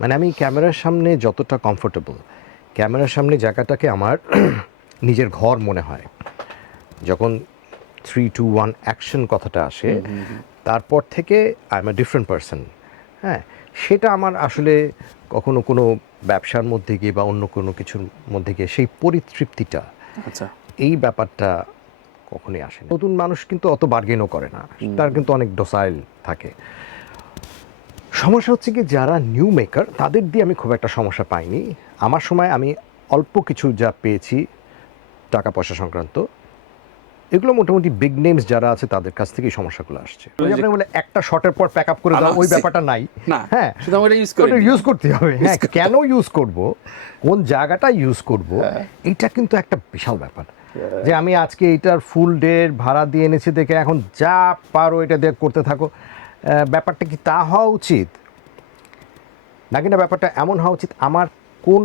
মানে আমি ক্যামেরার সামনে যতটা কমফোর্টেবল, ক্যামেরার সামনে জায়গাটাকে আমার নিজের ঘর মনে হয়। যখন 3, 2, 1 অ্যাকশন কথাটা আসে, তারপর থেকে I am a different person. হ্যাঁ, সেটা আমার আসলে কখনো কোনো ব্যবসার মধ্যে গিয়ে বা অন্য কোনো কিছুর মধ্যে গিয়ে সেই পরিতৃপ্তিটা, আচ্ছা, এই ব্যাপারটা কখনোই আসে না। নতুন মানুষ কিন্তু অত বার্গেনও করে না, তার কিন্তু অনেক ডোসাইল থাকে। সমস্যা হচ্ছে কি, যারা নিউ মেকার তাদের দিয়ে আমি খুব একটা সমস্যা পাইনি। আমার সময় আমি অল্প কিছু যা পেয়েছি টাকা পয়সা সংক্রান্ত, এগুলো মোটামুটি বিগ নেমস যারা আছে তাদের কাছ থেকেই সমস্যাগুলো আসছে। ওই আপনি বলে একটা শটের পর প্যাক আপ করে দাও, ওই ব্যাপারটা নাই। না, হ্যাঁ, শুধু আমরা ইউজ ওটা করি, ইউজ করতে হবে। হ্যাঁ, কেন ইউজ করব, কোন জায়গাটা ইউজ করব, এটা কিন্তু একটা বিশাল ব্যাপার। যে আমি আজকে এইটার ফুল ডে ভাড়া দিয়ে এনেছি দেখে এখন যা পারো এটা দিয়ে করতে থাকো, ব্যাপারটা কি তা হওয়া উচিত? নাকি না ব্যাপারটা এমন হওয়া উচিত আমার কোন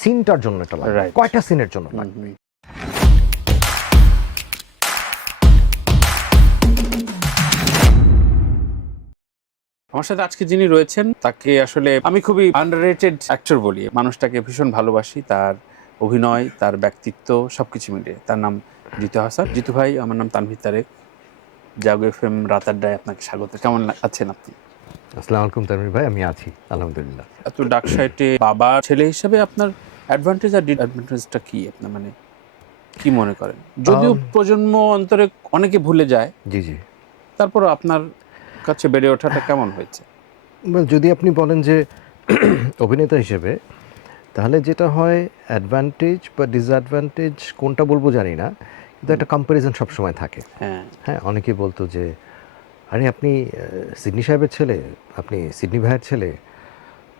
সিনটার জন্য এটা লাগবে, Right. কয়টা সিনের জন্য লাগবে। আমার সাথে আজকে যিনি রয়েছেন তাকে আসলে আমি খুবই আন্ডাররেটেড অ্যাক্টর বলি। মানুষটাকে ভীষণ ভালোবাসি, তার অভিনয়, তার ব্যক্তিত্ব সবকিছু মিলিয়ে। তার নাম জিতু হাসান। জিতু ভাই, আমার নাম তানভীর তারেক। জাগো এফএম রাত আড্ডায় আপনাকে স্বাগত। কেমন আছেন আপনি? আসসালামু আলাইকুম তানভীর ভাই, আমি আছি আলহামদুলিল্লাহ। এত ডাক সাইটে বাবা ছেলে হিসেবে আপনার অ্যাডভান্টেজ আর ডিসঅ্যাডভান্টেজটা কি? আপনার মানে কি মনে করেন? যদিও প্রজন্ম অন্তরে অনেকে ভুলে যায়, জি জি। তারপরও আপনার কাছে বেড়ে ওঠাটা কেমন হয়েছে? যদি আপনি বলেন যে অভিনেতা হিসেবে, তাহলে যেটা হয় অ্যাডভান্টেজ বা ডিসঅ্যাডভান্টেজ কোনটা বলবো জানি না, কিন্তু একটা কম্প্যারিজন সবসময় থাকে। হ্যাঁ, হ্যাঁ, অনেকে বলতো যে আরে আপনি সিডনি সাহেবের ছেলে, আপনি সিডনি ভাইয়ের ছেলে।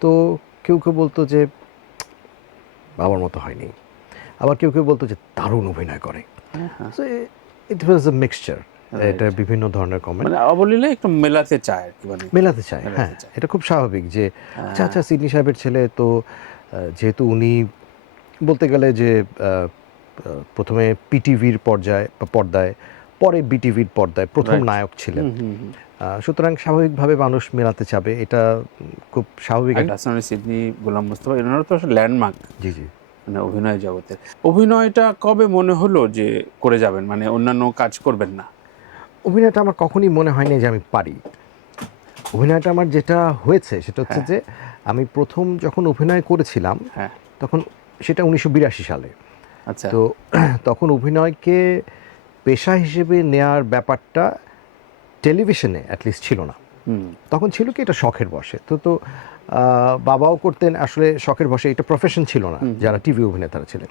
তো কেউ কেউ বলতো যে বাবার মতো হয়নি, আবার কেউ কেউ বলতো যে দারুণ অভিনয় করে। So it was A mixture. এটা রাইট। বিভিন্ন ধরনের কমেন্ট মানে অবলীলায় একটু মেলাতে চায় আর কি, মানে মেলাতে চায়। হ্যাঁ, মেলাতে চায়। এটা খুব স্বাভাবিক যে আচ্ছা আচ্ছা সিডনি সাহেবের ছেলে তো, যেহেতু উনি বলতে গেলে যে প্রথমে পিটিভির পর্দায়, পরে বিটিভির পর্দায় প্রথম Right. নায়ক ছিলেন। হুম, হুম, হুম। সুতরাং স্বাভাবিকভাবে মানুষ মেলাতে চাবে, এটা খুব স্বাভাবিক। আর হাসান আলী সিডনি, গোলাম মোস্তফা, এনারা তো আসলে ল্যান্ডমার্ক জি জি। মানে অভিনয় জগতের। অভিনয়টা কবে মনে হলো যে করে যাবেন, মানে অন্যান্য কাজ করবেন না? অভিনয়টা আমার কখনই মনে হয়নি যে আমি পারি। অভিনয়টা আমার যেটা হয়েছে সেটা হচ্ছে হ্যাঁ। যে আমি প্রথম যখন অভিনয় করেছিলাম, হ্যাঁ, তখন সেটা 1982 সালে। আচ্ছা। তো তখন অভিনয়কে পেশা হিসেবে নেয়ার ব্যাপারটা টেলিভিশনে অ্যাটলিস্ট ছিল না। হুম, তখন ছিল কি এটা শখের বশে। তো বাবাও করতেন আসলে শখের বশে, এটা প্রফেশন ছিল না যারা টিভি অভিনেতারা ছিলেন।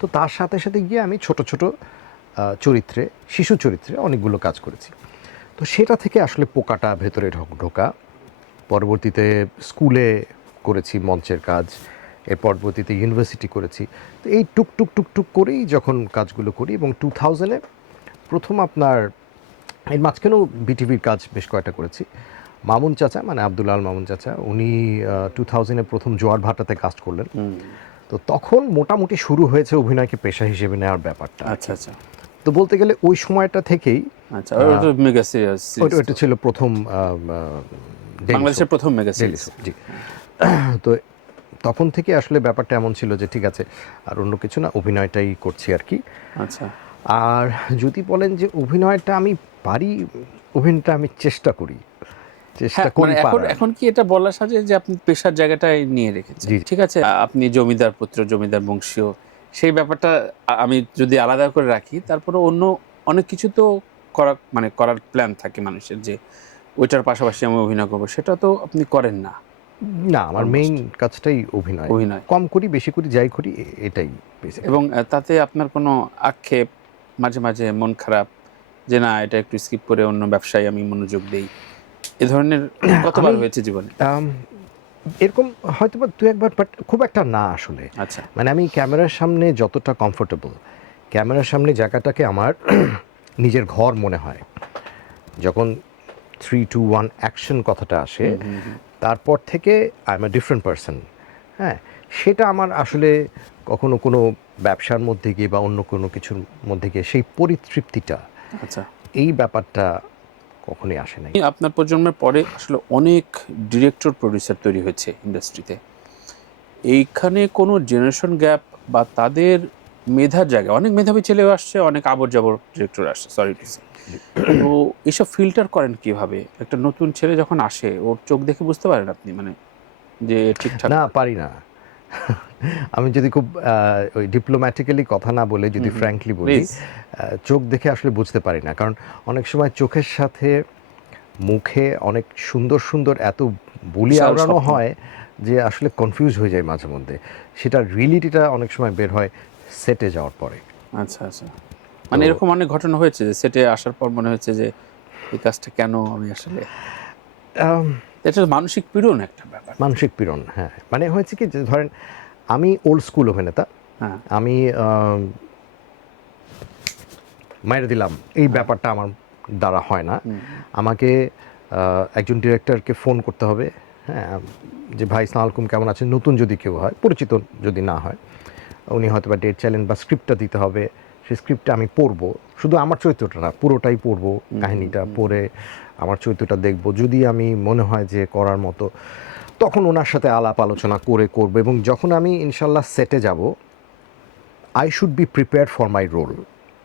তো তার সাথে সাথে গিয়ে আমি ছোট ছোট চরিত্রে, শিশু চরিত্রে অনেকগুলো কাজ করেছি। তো সেটা থেকে আসলে পোকাটা ভেতরে ঢোকা। পরবর্তীতে স্কুলে করেছি মঞ্চের কাজ, এর পরবর্তীতে ইউনিভার্সিটি করেছি। তো এই টুকটুক টুকটুক করেই যখন কাজগুলো করি, এবং 2000-এ প্রথম আপনার, এর মাঝখানেও বিটিভির কাজ বেশ কয়েকটা করেছি। মামুন চাচা, মানে আব্দুল আল মামুন চাচা, উনি 2000-এ প্রথম জোয়ার ভাটাতে কাস্ট করলেন। তো তখন মোটামুটি শুরু হয়েছে অভিনয়কে পেশা হিসেবে নেওয়ার ব্যাপারটা। আচ্ছা, আচ্ছা, তো বলতে গেলে ওই সময়টা থেকেই আচ্ছা। ওটা মেগা সিরিয়াস, ওইটা ছিল প্রথম বাংলাদেশের প্রথম মেগা ডেইলি সিরিজ। শো। জি। তো তখন থেকে আসলে ব্যাপারটা এমন ছিল যে ঠিক আছে, আর অন্য কিছু না, অভিনয়টাই করছি আর কি। আচ্ছা, আর যদি বলেন যে অভিনয়টা আমি পারি, অভিনয়টা আমি চেষ্টা করি, চেষ্টা হ্যাঁ, করি মানে এখন পারার। এখন কি এটা বলা সাজে যে আপনি পেশার জায়গাটায় নিয়ে রেখেছেন? জি। ঠিক আছে, আপনি জমিদার পুত্র, জমিদার বংশীয়, সেই ব্যাপারটা আমি যদি আলাদা করে রাখি, তারপরে অন্য অনেক কিছু তো করার প্ল্যান থাকে মানুষের, যে ওইটার পাশাপাশি আমি অভিনয় করবো, সেটা তো আপনি করেন না। না, আমার মেইন কাজটাই অভিনয়। অভিনয় কম করি বেশি করি যাই করি, এটাই বেসিক। এবং তাতে আপনার কোনো আক্ষেপ, মাঝে মাঝে মন খারাপ যে না এটা একটু স্কিপ করে অন্য ব্যবসায় আমি মনোযোগ দেই, এ ধরনের কতবার আমি হয়েছে জীবনে? এরকম হয়তো বা দু একবার, বাট খুব একটা না আসলে। আচ্ছা, মানে আমি ক্যামেরার সামনে যতটা কমফোর্টেবল, ক্যামেরার সামনে জায়গাটাকে আমার নিজের ঘর মনে হয়। যখন 3, 2, 1 অ্যাকশন কথাটা আসে, তারপর থেকে I am a different person. হ্যাঁ, সেটা আমার আসলে কখনো কোনো ব্যবসার মধ্যে গিয়ে বা অন্য কোনো কিছুর মধ্যে গিয়ে সেই পরিতৃপ্তিটা, আচ্ছা। এই ব্যাপারটা কখনোই আসে নাই। আপনার প্রজন্মের পরে আসলে অনেক ডিরেক্টর প্রডিউসার তৈরি হয়েছে ইন্ডাস্ট্রিতে, এইখানে কোনো জেনারেশন গ্যাপ বা তাদের মেধার জায়গায় অনেক মেধাবী ছেলেও আসছে, অনেক আবর জাবর ডিরেক্টর আসছে, সরি টু সে। তো এইসব ফিল্টার করেন কিভাবে? একটা নতুন ছেলে যখন আসে ওর চোখ দেখে বুঝতে পারেন আপনি, মানে যে ঠিকঠাক? না, পারি না। আমি যদি খুব ওই ডিপ্লোম্যাটিক্যালি কথা না বলে যদি ফ্র্যাঙ্কলি বলি, প্লিজ। চোখ দেখে আসলে বুঝতে পারি না, কারণ অনেক সময় চোখের সাথে মুখে অনেক সুন্দর সুন্দর এত বুলি বিশাল আওড়ানো স্বপ্ন। হয় যে আসলে কনফিউজ হয়ে যায় মাঝে মধ্যে। সেটা রিয়েলিটিটা অনেক সময় বের হয় সেটে যাওয়ার পরে। আচ্ছা আচ্ছা, মানে এরকম অনেক ঘটনা হয়েছে যে সেটে আসার পর মনে হচ্ছে যে এই কাজটা কেন আমি আসলে, আম, এটা মানসিক পীড়ন একটা ব্যাপার। মানসিক পীড়ন, হ্যাঁ। মানে হয়েছে কি যে ধরেন আমি ওল্ড স্কুল অভিনেতা, হ্যাঁ, আমি মাইরে দিলাম এই ব্যাপারটা আমার দ্বারা হয় না। আমাকে একজন ডিরেক্টরকে ফোন করতে হবে, হ্যাঁ, যে ভাই সালাম আলাইকুম কেমন আছেন, নতুন যদি কেউ হয়, পরিচিত যদি না হয়, উনি হয়তো বা ডেট চাইলেন বা স্ক্রিপ্টটা দিতে হবে, সেই স্ক্রিপ্টটা আমি পড়বো, শুধু আমার চরিত্রটা না পুরোটাই পড়বো, কাহিনীটা পড়ে আমার চরিত্রটা দেখবো, যদি আমি মনে হয় যে করার মতো তখন ওনার সাথে আলাপ আলোচনা করে করবো, এবং যখন আমি ইনশাল্লাহ সেটে যাব I should be prepare for my role.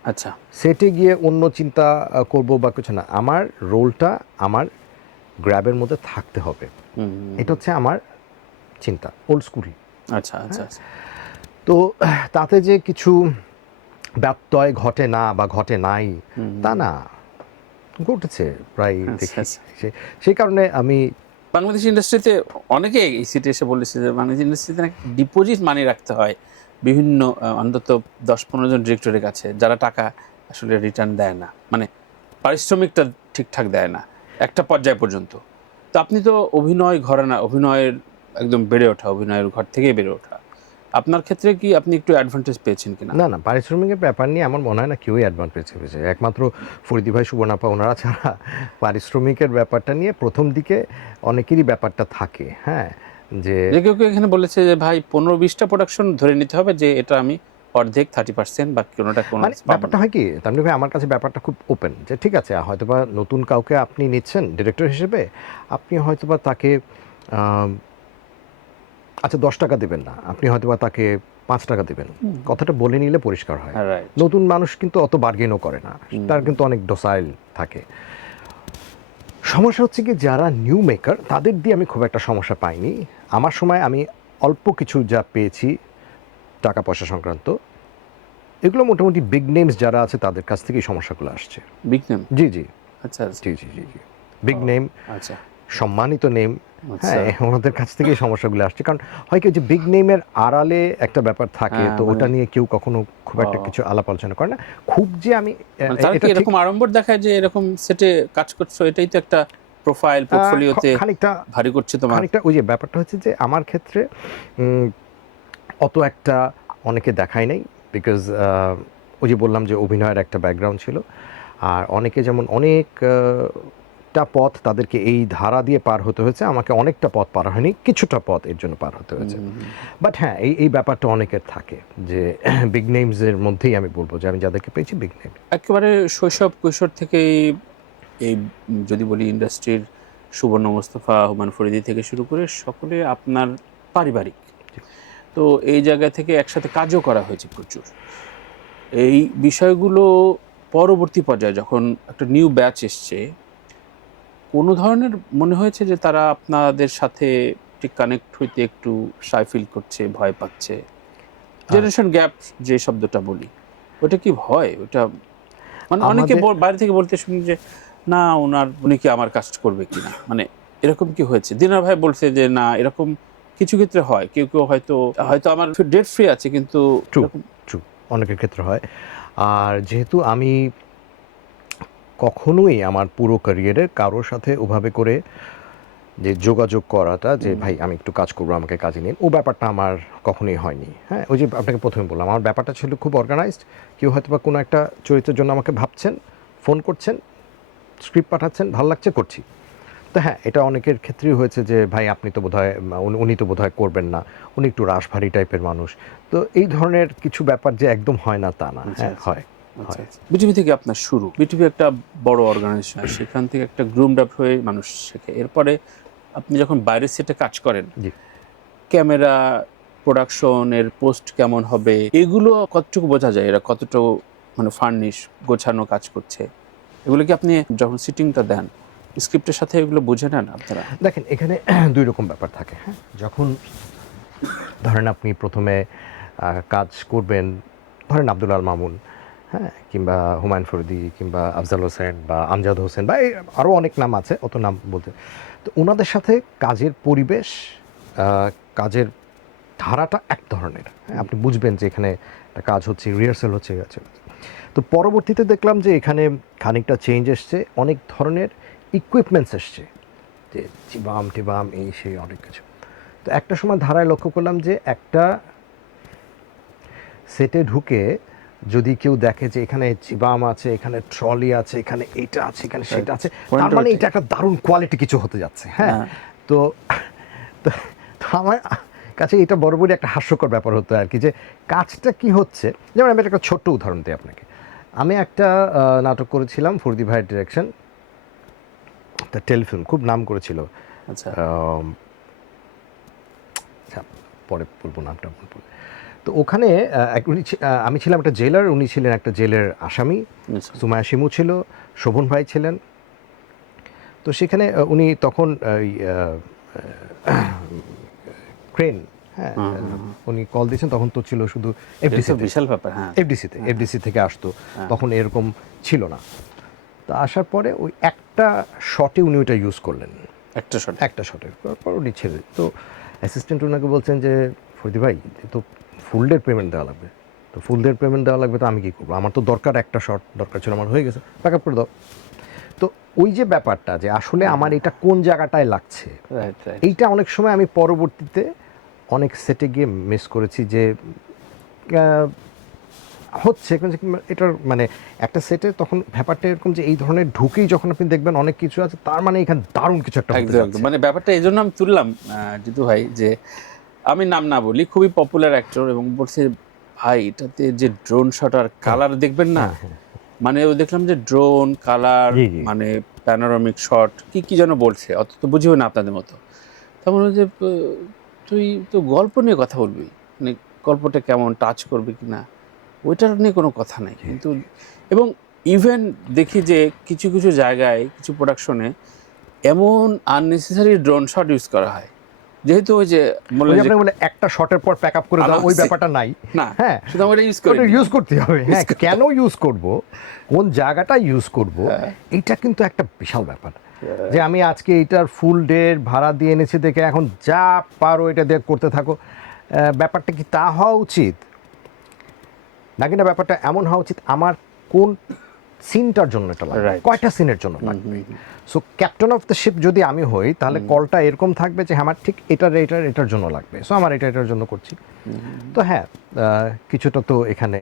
আচ্ছা, সেটে গিয়ে অন্য চিন্তা করব বা কিছু না, আমার রোলটা আমার গ্র্যাবের মধ্যে থাকতে হবে, এটা হচ্ছে আমার চিন্তা, ওল্ড স্কুল। আচ্ছা আচ্ছা আচ্ছা। তো তাতে যে কিছু ব্যত্যয় ঘটে না বা ঘটে নাই তা না, ঘটেছে প্রায় দেখি। আচ্ছা। সেই কারণে আমি বাংলাদেশ ইন্ডাস্ট্রিতে অনেকে এই সিটে এসে বলেছে যে বাংলাদেশ ইন্ডাস্ট্রিতে নাকি ডিপোজিট মানি রাখতে হয় বিভিন্ন অন্তত 10-15 জন ডিরেক্টরের কাছে, যারা টাকা আসলে রিটার্ন দেয় না, মানে পারিশ্রমিকটা ঠিকঠাক দেয় না একটা পর্যায় পর্যন্ত। তো আপনি তো অভিনয় ঘরানা, অভিনয়ের একদম বেড়ে ওঠা, অভিনয়ের ঘর থেকেই বেড়ে ওঠা, আপনার ক্ষেত্রে কি আপনি একটু অ্যাডভান্টেজ পেয়েছেন কিনা? না, পারিশ্রমিকের ব্যাপার নিয়ে আমার মনে হয় না কেউই অ্যাডভান্টেজ পেয়েছে, একমাত্র ফরিদি ভাই, সুবর্ণাপা, ওনারা ছাড়া। পারিশ্রমিকের ব্যাপারটা নিয়ে প্রথম দিকে অনেকেরই ব্যাপারটা থাকে, হ্যাঁ, যে যে কেউ কেউ এখানে বলেছে যে ভাই 15-20টা প্রোডাকশন ধরে নিতে হবে যে এটা আমি অর্ধেক 30% বা কোনোটা কোনো মানে ব্যাপারটা হয় কি তানভীর ভাই, আমার কাছে ব্যাপারটা খুব ওপেন, যে ঠিক আছে হয়তোবা নতুন কাউকে আপনি নিচ্ছেন ডিরেক্টর হিসেবে, আপনি হয়তোবা তাকে আচ্ছা 10 টাকা দেবেন না, আপনি হয়তোবা তাকে 5 টাকা দেবেন, কথাটা বলে নিলে পরিষ্কার হয়। রাইট। নতুন মানুষ কিন্তু অত বার্গেনও করে না, তার কিন্তু অনেক ডোসাইল থাকে। সমস্যা হচ্ছে কি যারা নিউ মেকার তাদের দিয়ে আমি খুব একটা সমস্যা পাইনি। আমার সময় আমি অল্প কিছু যা পেয়েছি টাকা পয়সা সংক্রান্ত, এগুলো মোটামুটি বিগ নেমস যারা আছে তাদের কাছ থেকেই সমস্যাগুলো আসছে। Big name. জি জি আচ্ছা আচ্ছা জি বিগ নেম, আচ্ছা সম্মানিত নেম, আচ্ছা। হ্যাঁ, ওনাদের কাছ থেকেই সমস্যাগুলো আসছে। কারণ হয় কি যে বিগ নেমের আড়ালে একটা ব্যাপার থাকে, হ্যাঁ, তো মানে ওটা নিয়ে কেউ কখনো খুব একটা কিছু আলাপ আলোচনা করে না। খুব যে আমি মানে তারা কি এটা ঠিক এরকম আড়ম্বর দেখায় যে এরকম সেটে কাজ করছো, এটাই তো একটা প্রোফাইল, পোর্টফোলিওতে খানিকটা ভারী করছে তোমার। খানিকটা ওই যে ব্যাপারটা হচ্ছে যে আমার ক্ষেত্রে অত একটা অনেকে দেখায় নাই, বিকজ ওই যে বললাম যে অভিনয়ের একটা ব্যাকগ্রাউন্ড ছিল, আর অনেকে যেমন অনেকটা পথ তাদেরকে এই ধারা দিয়ে পার হতে হয়েছে, আমাকে অনেকটা পথ পার হয়নি, কিছুটা পথ এর জন্য পার হতে হয়েছে। বাট হ্যাঁ, এই ব্যাপারটা অনেকের থাকে যে বিগ নেমসের মধ্যেই আমি বলবো যে আমি যাদেরকে পেয়েছি বিগ নেম। একেবারে শৈশব কৈশোর থেকেই এই যদি বলি ইন্ডাস্ট্রির সুবর্ণ, মোস্তফা, হুমায়ুন ফরিদি থেকে শুরু করে সকলে আপনার পারিবারিক, তো এই জায়গা থেকে একসাথে কাজও করা হয়েছে প্রচুর। এই বিষয়গুলো পরবর্তী পর্যায়ে যখন একটা নিউ ব্যাচ এসছে, কোনো ধরনের মনে হয়েছে যে তারা আপনাদের সাথে ঠিক কানেক্ট হইতে একটু শাই ফিল করছে, ভয় পাচ্ছে? জেনারেশন গ্যাপ যে শব্দটা বলি, ওটা কি হয়? ওটা মানে অনেকে বাইরে থেকে বলতে শুনি যে না উনি কি আমার কাজ করবে কিনা, মানে এরকম কি হয়েছে? দিনার ভাই বলছে যে না এরকম কিছু ক্ষেত্রে হয়, কেউ কেউ হয়তো হয়তো আমার ডেট ফ্রি আছে কিন্তু ট্রু এরকম। ট্রু অনেকের ক্ষেত্রে হয়। আর যেহেতু আমি কখনোই আমার পুরো ক্যারিয়ারে কারোর সাথে ওভাবে করে যে যোগাযোগ করাটা যে ভাই আমি একটু কাজ করবো, আমাকে কাজে নিন, ও ব্যাপারটা আমার কখনোই হয়নি। হ্যাঁ, ওই যে আপনাকে প্রথমে বললাম আমার ব্যাপারটা ছিল খুব অর্গানাইজড। কেউ হয়তো বা কোনো একটা চরিত্রের জন্য আমাকে ভাবছেন, ফোন করছেন, স্ক্রিপ্ট পাঠাচ্ছেন, ভালো লাগছে, করছি। তো হ্যাঁ, এটা অনেকের ক্ষেত্রেই হয়েছে যে ভাই আপনি তো বোধহয় উনি তো বোধহয় করবেন না, উনি একটু রাশভারী টাইপের মানুষ। তো এই ধরনের কিছু ব্যাপার যে একদম হয় না তা না, হ্যাঁ হয়। হয়। বিটিভি থেকে আপনার শুরু, বিটিভি একটা বড় অর্গানাইজেশন, সেখান থেকে একটা গ্রুমড আপ হয়ে মানুষ শেখে। এরপরে আপনি যখন বাইরের সেটে কাজ করেন, জি। ক্যামেরা, প্রোডাকশনের পোস্ট কেমন হবে, এগুলো কতটুকু বোঝা যায় এরা কতটুকু মানে ফার্নিশ গোছানো কাজ করছে? এগুলো কি আপনি যখন সিটিংটা দেন স্ক্রিপ্টের সাথে এগুলো বুঝে নেন আপনারা? দেখেন এখানে দুই রকম ব্যাপার থাকে। হ্যাঁ, যখন ধরেন আপনি প্রথমে কাজ করবেন, ধরেন আব্দুল আল মামুন, হ্যাঁ, কিংবা হুমায়ুন ফরিদি, কিংবা আফজাল হোসেন বা আমজাদ হোসেন, বা আরও অনেক নাম আছে, অত নাম বলতে। তো ওনাদের সাথে কাজের পরিবেশ, কাজের ধারাটা এক ধরনের। হ্যাঁ, আপনি বুঝবেন যে এখানে একটা কাজ হচ্ছে, রিহার্সাল হচ্ছে। তো পরবর্তীতে দেখলাম যে এখানে খানিকটা চেঞ্জ এসছে, অনেক ধরনের ইকুইপমেন্টস এসছে, যে চিবাম টিবাম এই সেই অনেক কিছু। তো একটা সময় ধারায় লক্ষ্য করলাম যে একটা সেটে ঢুকে যদি কেউ দেখে যে এখানে চিবাম আছে, এখানে ট্রলি আছে, এখানে এটা আছে, এখানে সেটা আছে, তার মানে এটা একটা দারুণ কোয়ালিটি কিছু হতে যাচ্ছে। হ্যাঁ, তো তো আমার কাছে এটা বরাবরই একটা হাস্যকর ব্যাপার হতো আর কি, যে কাজটা কি হচ্ছে। যেমন আমি একটা ছোট্ট উদাহরণ দিই আপনাকে। আমি একটা নাটক করেছিলাম, ফরিদি ভাইয়ের ডিরেকশন, একটা টেলিফিল্ম, খুব নাম করেছিল। আচ্ছা, পরে বলবো নামটা। তো ওখানে আমি ছিলাম একটা জেলার, উনি ছিলেন একটা জেলের আসামি, সুমায়া শিমু ছিল, শোভন ভাই ছিলেন। তো সেখানে উনি তখন ক্রেন, হ্যাঁ, উনি কল দিয়েছেন, তখন তো ছিল শুধু এফডিসি, বিশাল ব্যাপার। হ্যাঁ, এফডিসি থেকে আসতো, তখন এরকম ছিল না। তো আসার পরে ওই একটা শটে উনি ওইটা ইউজ করলেন, একটা শটের পর উনি ছেড়ে। তো অ্যাসিস্ট্যান্ট ওনাকে বলছেন যে ফরিদি ভাই, তো ফুল ডের পেমেন্ট দেওয়া লাগবে, তো ফুল ডের পেমেন্ট দেওয়া লাগবে, তো আমি কী করবো, আমার তো দরকার, একটা শট দরকার ছিল, আমার হয়ে গেছে, ব্যাক আপ করে দাও। তো ওই যে ব্যাপারটা, যে আসলে আমার এটা কোন জায়গাটায় লাগছে, এইটা অনেক সময় আমি পরবর্তীতে অনেক সেটে গিয়ে মিস করেছি, যে হচ্ছে এটার মানে একটা সেটে তখন ব্যাপারটা এরকম যে এই ধরনের ঢুকেই যখন আপনি দেখবেন অনেক কিছু আছে, তার মানে এখানে দারুণ কিছু একটা হতে যাচ্ছে। মানে ব্যাপারটা এই জন্য আমি তুললাম জিতু ভাই, যে আমি নাম না বলি, খুবই পপুলার অ্যাক্টর, এবং বলছে ভাই এটাতে যে ড্রোন শট আর কালার দেখবেন না, মানে ও দেখলাম যে ড্রোন কালার, মানে প্যানোরামিক শট কি যেন বলছে, অত তো বুঝিও না আপনাদের মতো। তখন যে তুই তো গল্প নিয়ে কথা বলবি, মানে গল্পটা কেমন টাচ করবে কি না, ওইটার নিয়ে কোনো কথা নাই। কিন্তু এবং ইভেন দেখি যে কিছু কিছু জায়গায়, কিছু প্রোডাকশনে এমন আননেসেসারি ড্রোন শট ইউজ করা হয়, যেহেতু ওই যে বলে একটা শটের পর প্যাক আপ করে দাও, ওই ব্যাপারটা নাই। না, হ্যাঁ, শুধু আমরা ইউজ করতে হবে। হ্যাঁ, কেন ইউজ করব, কোন জায়গাটা ইউজ করব, এটা কিন্তু একটা বিশাল ব্যাপার। যে আমি আজকে এইটার ফুল ডের ভাড়া দিয়ে এনেছি দেখে এখন যা পারো এটা দিয়ে করতে থাকো, ব্যাপারটা কি তা হওয়া উচিত নাকি? না, ব্যাপারটা এমন হওয়া উচিত আমার কোন সিনটার জন্য এটা লাগবে, কয়টা সিনের জন্য লাগবে। So captain of the ship যদি আমি হই, তাহলে কলটা এরকম থাকবে যে আমার ঠিক এটার জন্য লাগবে, সো আমার এটার জন্য করছি। তো হ্যাঁ, কিছুটা তো এখানে